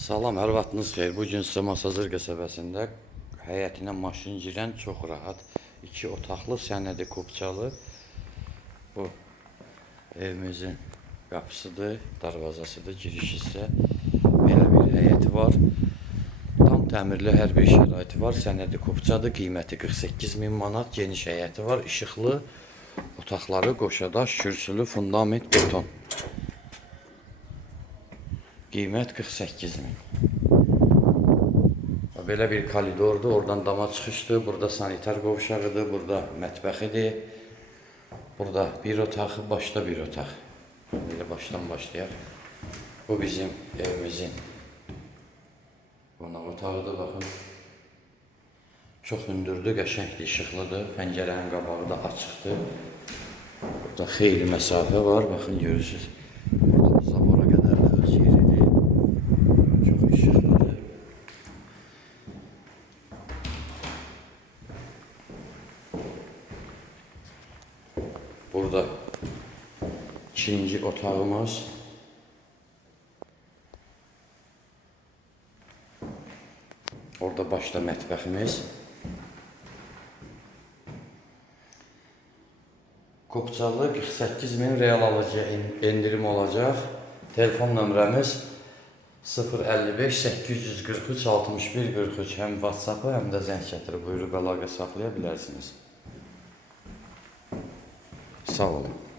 Salam, hər vaxtınız xeyir. Bugün sizə Masazır qəsəbəsində həyətinə maşın girən çox rahat 2 otaqlı sənədi kopçalı bu evimizin qapısıdır, darvazasıdır, giriş hissə. Belə bir həyəti var. Tam təmirli hər bir şəraiti var. Sənədi kopçadır, qiyməti 48.000 manat, geniş həyəti var, işıqlı otaqları, qoşadaş, kürsülü, fundament, beton. Qiymət 48.000. Belə bir koridordur, oradan dama çıxışdır, burada sanitar qovşağıdır, burada mətbəxidir. Burada bir otaq, başda bir otaq. Belə başdan başlayaq. Bu bizim evimizin qonaq otağıdır, baxın. Çox hündürdür, qəşəngdir, işıqlıdır. Pəncərənin qabağı da açıqdır. Burada xeyli məsafə var, baxın görürsünüz. Burada zabora qədər də öz yeridir. Çox işıqlıdır. Burada ikinci otağımız. Orada başda mətbəximiz. Kopçalı 48.000 real alıcı endirim olacaq. Telefon nömrəmiz 055 843 61 43. Həm WhatsApp-a, həm də zəng gətirib buyurub əlaqə saxlaya bilərsiniz. Sağ olun.